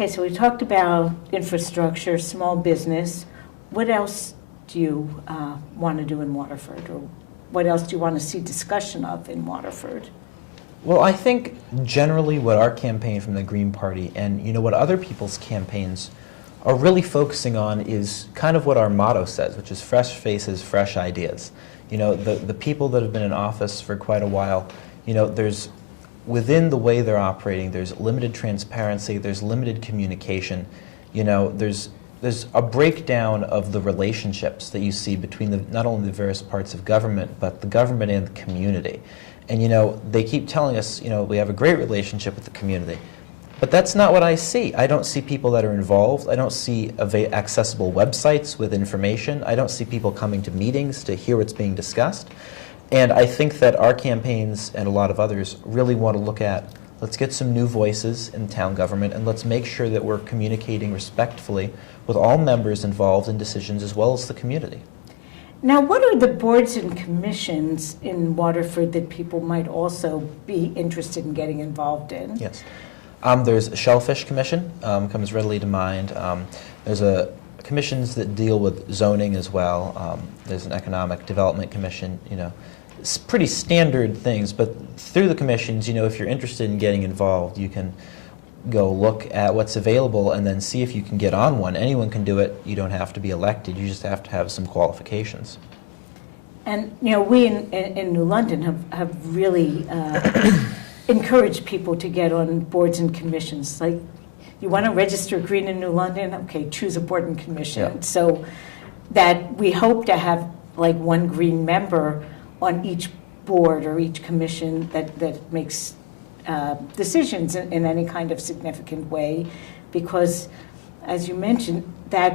Okay, so we talked about infrastructure, small business. What else do you want to do in Waterford, or what else do you want to see discussion of in Waterford? Well, I think generally what our campaign from the Green Party and what other people's campaigns are really focusing on is kind of what our motto says, which is fresh faces, fresh ideas. The people that have been in office for quite a while, there's within the way they're operating, there's limited transparency, there's limited communication, there's a breakdown of the relationships that you see between not only the various parts of government, but the government and the community. And they keep telling us, we have a great relationship with the community. But that's not what I see. I don't see people that are involved. I don't see accessible websites with information. I don't see people coming to meetings to hear what's being discussed. And I think that our campaigns and a lot of others really want to look at, let's get some new voices in town government, and let's make sure that we're communicating respectfully with all members involved in decisions as well as the community. Now, what are the boards and commissions in Waterford that people might also be interested in getting involved in? Yes. There's a Shellfish Commission, comes readily to mind. There's commissions that deal with zoning as well. There's an Economic Development Commission, It's pretty standard things, but through the commissions, if you're interested in getting involved, you can go look at what's available and then see if you can get on one. Anyone can do it. You don't have to be elected. You just have to have some qualifications. And, we in New London have really encouraged people to get on boards and commissions. Like, you want to register green in New London? Okay, choose a board and commission. Yeah. So that we hope to have like one green member on each board or each commission that makes decisions in any kind of significant way, because, as you mentioned, that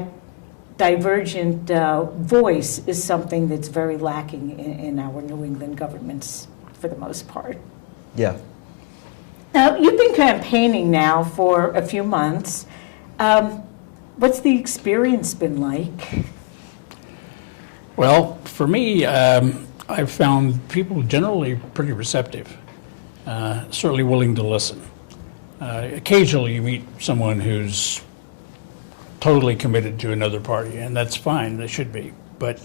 divergent voice is something that's very lacking in our New England governments for the most part. Yeah. Now, you've been campaigning now for a few months. What's the experience been like? Well, for me, I've found people generally pretty receptive, certainly willing to listen. Occasionally you meet someone who's totally committed to another party, and that's fine, they should be. But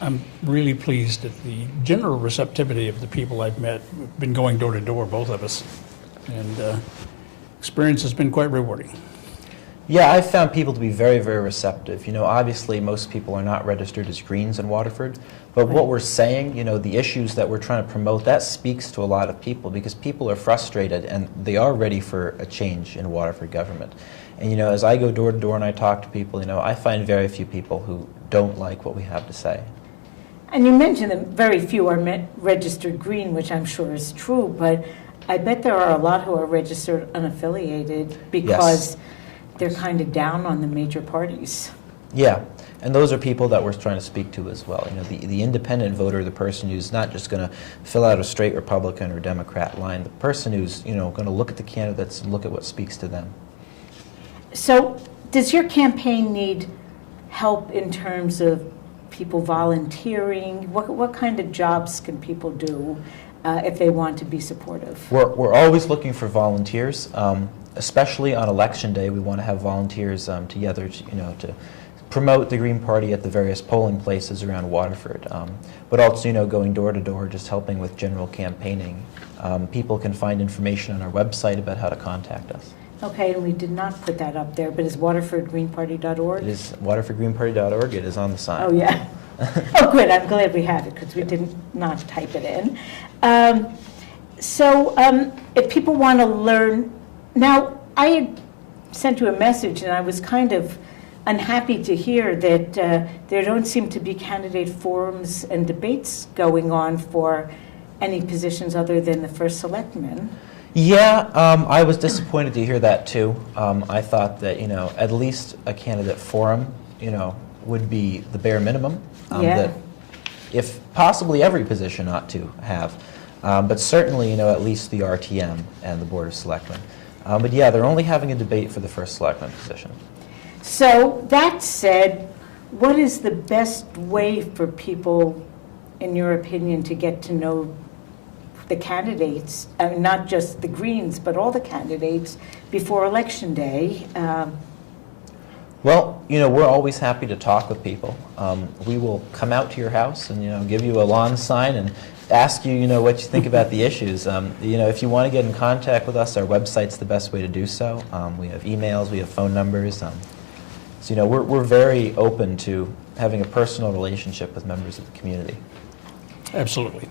I'm really pleased at the general receptivity of the people I've met. We've been going door to door, both of us, and experience has been quite rewarding. Yeah, I've found people to be very, very receptive. Obviously most people are not registered as Greens in Waterford, but what we're saying, the issues that we're trying to promote, that speaks to a lot of people, because people are frustrated and they are ready for a change in Waterford government. And as I go door to door and I talk to people, I find very few people who don't like what we have to say. And you mentioned that very few are registered green, which I'm sure is true, but I bet there are a lot who are registered unaffiliated because they're kind of down on the major parties. Yeah, and those are people that we're trying to speak to as well. The independent voter, the person who's not just going to fill out a straight Republican or Democrat line, the person who's going to look at the candidates and look at what speaks to them. So does your campaign need help in terms of people volunteering? What kind of jobs can people do if they want to be supportive? We're always looking for volunteers. Especially on election day, we want to have volunteers together, to promote the Green Party at the various polling places around Waterford. But also, going door to door, just helping with general campaigning. People can find information on our website about how to contact us. Okay, and we did not put that up there, but is waterfordgreenparty.org? It is waterfordgreenparty.org. It is on the sign. Oh, yeah. Oh, good. I'm glad we have it, because we did not type it in. If people want to learn... Now, I had sent you a message, and I was kind of unhappy to hear that there don't seem to be candidate forums and debates going on for any positions other than the first selectman. Yeah, I was disappointed to hear that too. I thought that at least a candidate forum would be the bare minimum that, if possibly every position ought to have, but certainly at least the RTM and the Board of Selectmen. But yeah, they're only having a debate for the first selectman position. So that said, what is the best way for people, in your opinion, to get to know the candidates, not just the Greens, but all the candidates before Election Day. Well, we're always happy to talk with people. We will come out to your house and, give you a lawn sign and ask you, what you think about the issues. If you want to get in contact with us, our website's the best way to do so. We have emails, we have phone numbers. So, we're very open to having a personal relationship with members of the community. Absolutely.